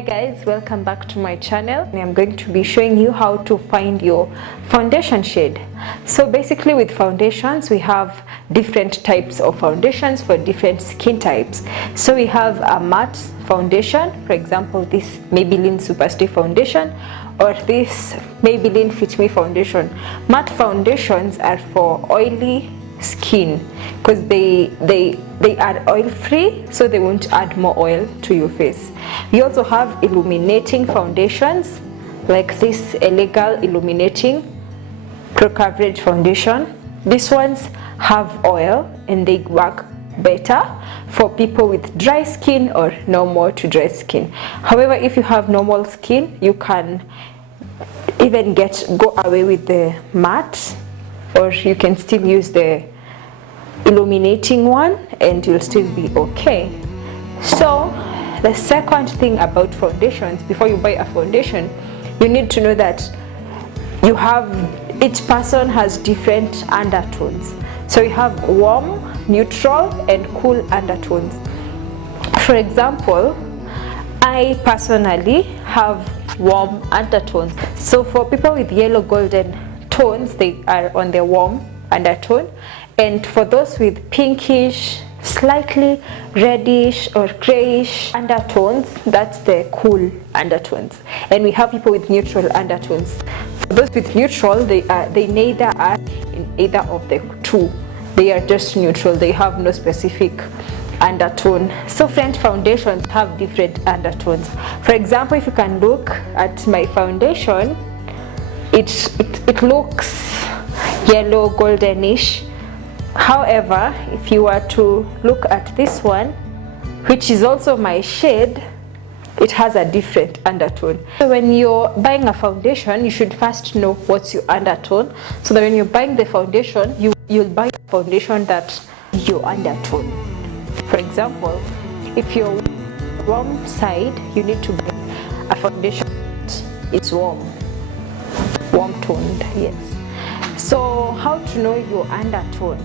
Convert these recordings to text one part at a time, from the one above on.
Hi guys, welcome back to my channel. I'm going to be showing you how to find your foundation shade. So basically with foundations we have different types of foundations for different skin types. So we have a matte foundation, for example this Maybelline Superstay foundation or this Maybelline Fit Me foundation. Matte foundations are for oily skin because they are oil free, so they won't add more oil to your face. We also have illuminating foundations like this Elegal Illuminating Pro Coverage Foundation. These ones have oil and they work better for people with dry skin or normal to dry skin. However, if you have normal skin, you can even go away with the matte, or you can still use the illuminating one and you'll still be okay. So the second thing about foundations, before you buy a foundation, you need to know that each person has different undertones. So you have warm, neutral and cool undertones. For example, I personally have warm undertones. So for people with yellow golden tones, they are on the warm undertone, and for those with pinkish, slightly reddish or grayish undertones, that's the cool undertones. And we have people with neutral undertones. For those with neutral, they neither are in either of the two. They are just neutral. They have no specific undertone. So different foundations have different undertones. For example, if you can look at my foundation, it looks yellow goldenish. However, if you were to look at this one, which is also my shade, it has a different undertone. So when you're buying a foundation, you should first know what's your undertone, so that when you're buying the foundation, you'll buy a foundation that's your undertone. For example, if you're warm side, you need to buy a foundation that is warm toned, yes. So how to know your undertone?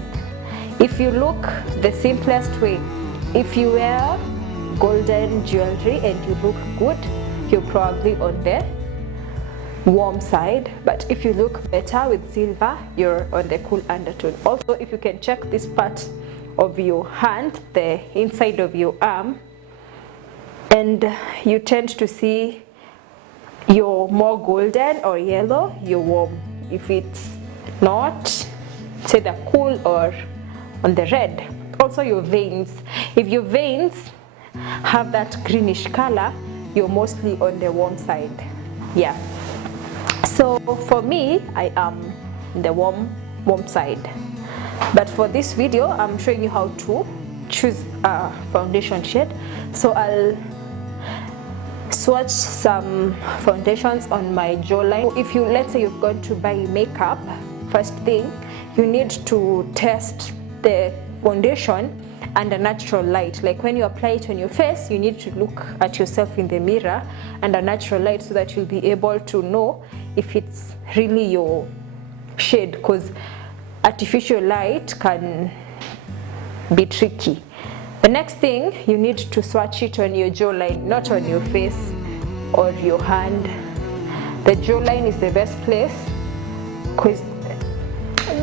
If you look, the simplest way, if you wear golden jewelry and you look good, you're probably on the warm side. But if you look better with silver, you're on the cool undertone. Also, if you can check this part of your hand, the inside of your arm, and you tend to see you're more golden or yellow, you're warm. If it's not, say the cool or on the red. Also your veins, if your veins have that greenish color, you're mostly on the warm side. Yeah, so for me, I am the warm side. But for this video, I'm showing you how to choose a foundation shade. So I'll swatch some foundations on my jawline. If let's say you're going to buy makeup, first thing you need to test the foundation under natural light. Like when you apply it on your face, you need to look at yourself in the mirror under natural light, so that you'll be able to know if it's really your shade, because artificial light can be tricky. The next thing, you need to swatch it on your jawline, not on your face or your hand. The jawline is the best place because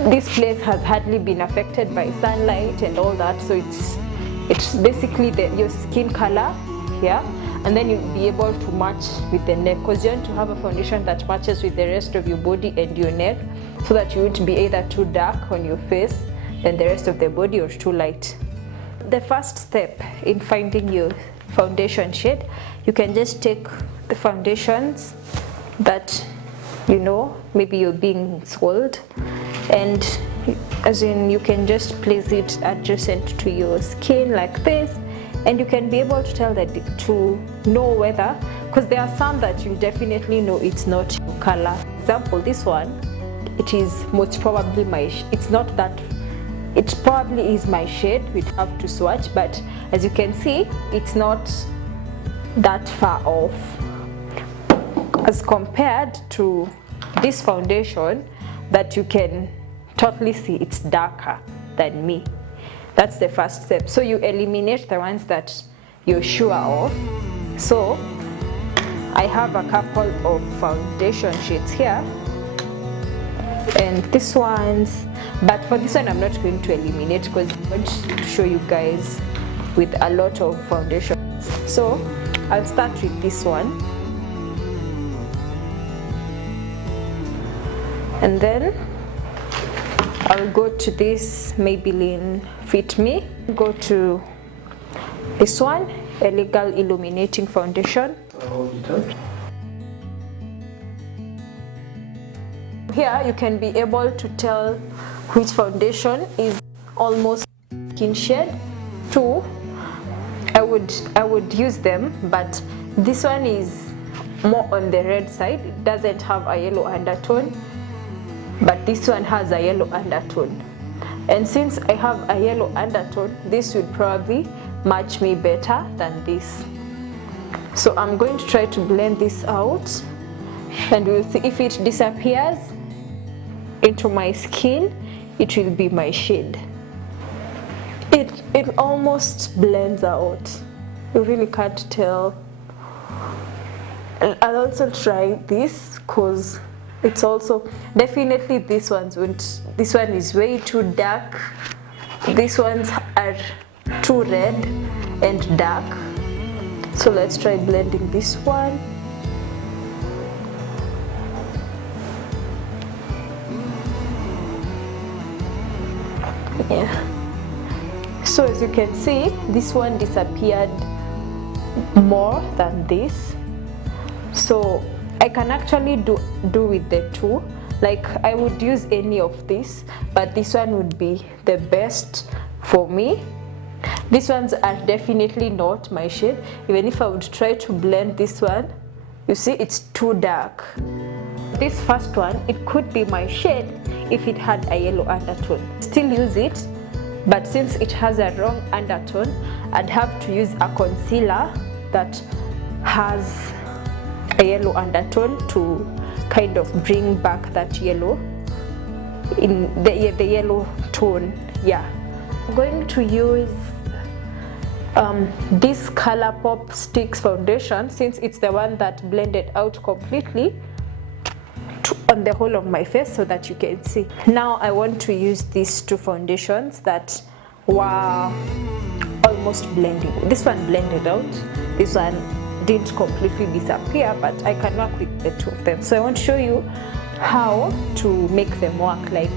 this place has hardly been affected by sunlight and all that, so it's basically your skin color here, and then you'll be able to match with the neck, because you want to have a foundation that matches with the rest of your body and your neck, so that you won't be either too dark on your face than the rest of the body or too light. The first step in finding your foundation shade, you can just take the foundations that you know maybe you're being sold, and as in you can just place it adjacent to your skin like this, and you can be able to tell that, to know whether, because there are some that you definitely know it's not your color. For example, this one, it is most probably it probably is my shade. We'd have to swatch, but as you can see, it's not that far off as compared to this foundation that you can totally see it's darker than me. That's the first step. So you eliminate the ones that you're sure of. So I have a couple of foundation shades here, and this one's, but for this one I'm not going to eliminate because I want to show you guys with a lot of foundations. So I'll start with this one, and then I'll go to this Maybelline Fit Me, go to this one, a Legal Illuminating Foundation. Here you can be able to tell which foundation is almost skin shade. Two, I would use them, but this one is more on the red side. It doesn't have a yellow undertone, but this one has a yellow undertone. And since I have a yellow undertone, this would probably match me better than this. So I'm going to try to blend this out, and we'll see if it disappears into my skin, it will be my shade. It almost blends out. You really can't tell. I'll also try this because it's also definitely this one is way too dark. These ones are too red and dark. So let's try blending this one. Yeah. So as you can see, this one disappeared more than this. So I can actually do with the two. Like I would use any of this, but this one would be the best for me. These ones are definitely not my shade. Even if I would try to blend this one, you see it's too dark. This first one, it could be my shade if it had a yellow undertone. Still use it, but since it has a wrong undertone, I'd have to use a concealer that has a yellow undertone to kind of bring back that yellow in the yellow tone. Yeah, I'm going to use this Colourpop Sticks foundation, since it's the one that blended out completely on the whole of my face so that you can see. Now I want to use these two foundations that were almost blending. This one blended out, this one didn't completely disappear, but I can work with the two of them. So I want to show you how to make them work. Like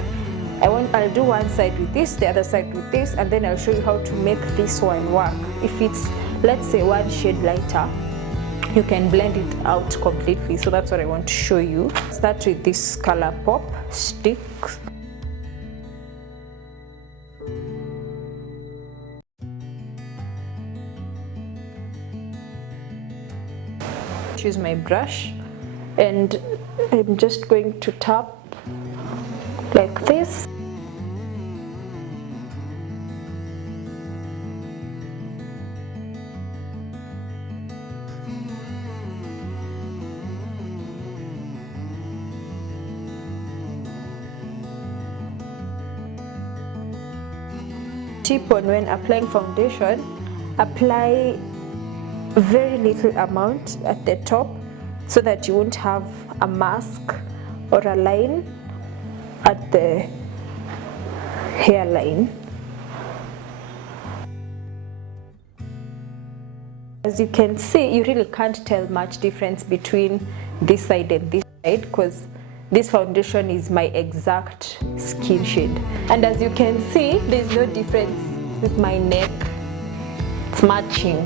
I'll do one side with this, the other side with this, and then I'll show you how to make this one work. If it's, let's say, one shade lighter, you can blend it out completely. So that's what I want to show you. Start with this Colourpop Sticks. Choose my brush, and I'm just going to tap like this. Tip on when applying foundation, apply very little amount at the top so that you won't have a mask or a line at the hairline. As you can see, you really can't tell much difference between this side and this side because this foundation is my exact skin shade. And as you can see, there's no difference with my neck. It's matching.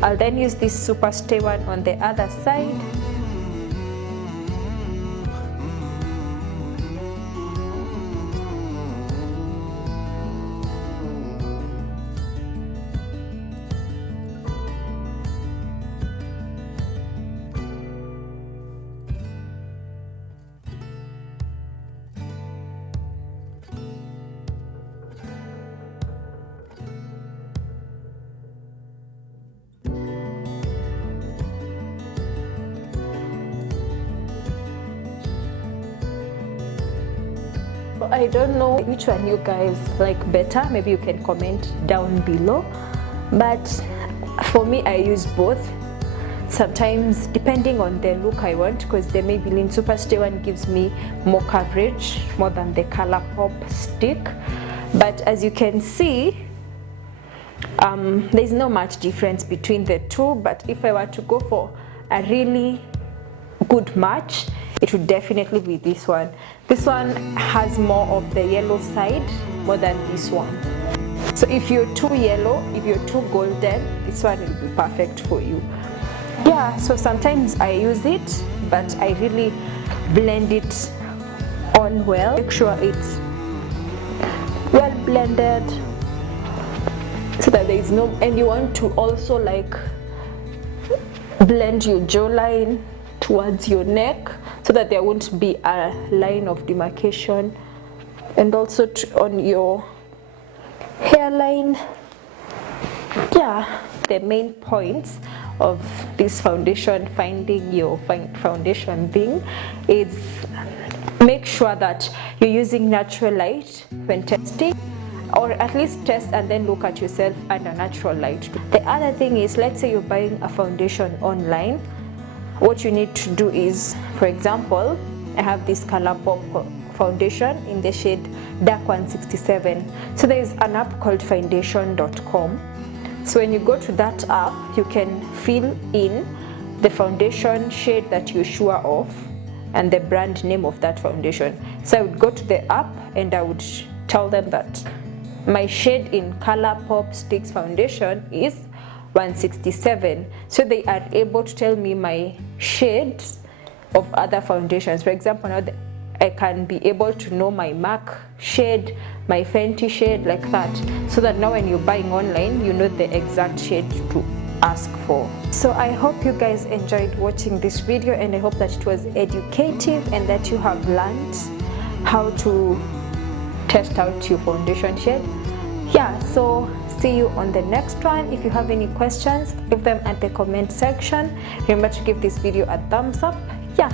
I'll then use this Super Stay one on the other side. I don't know which one you guys like better. Maybe you can comment down below. But for me, I use both. sometimes depending on the look I want, because the Maybelline Superstay one gives me more coverage more than the Colourpop stick. But as you can see, there's not much difference between the two. But if I were to go for a really good match, it would definitely be this one. This one has more of the yellow side more than this one. So if you're too yellow, if you're too golden, this one will be perfect for you. Yeah, so sometimes I use it, but I really blend it on well. Make sure it's well blended so that there is no, and you want to also like blend your jawline towards your neck so that there won't be a line of demarcation, and also on your hairline. Yeah, the main points of this foundation, finding your foundation thing, is make sure that you're using natural light when testing, or at least test and then look at yourself under natural light. The other thing is, let's say you're buying a foundation online, what you need to do is, for example, I have this Colourpop foundation in the shade Dark 167. So there is an app called foundation.com. So when you go to that app, you can fill in the foundation shade that you're sure of and the brand name of that foundation. So I would go to the app and I would tell them that my shade in Colourpop Sticks foundation is 167. So they are able to tell me my shades of other foundations. For example, now I can be able to know my MAC shade, my Fenty shade, like that, so that now when you're buying online, you know the exact shade to ask for. So I hope you guys enjoyed watching this video, and I hope that it was educative and that you have learned how to test out your foundation shade. Yeah, so see you on the next one. If you have any questions, leave them at the comment section. Remember to give this video a thumbs up. Yeah.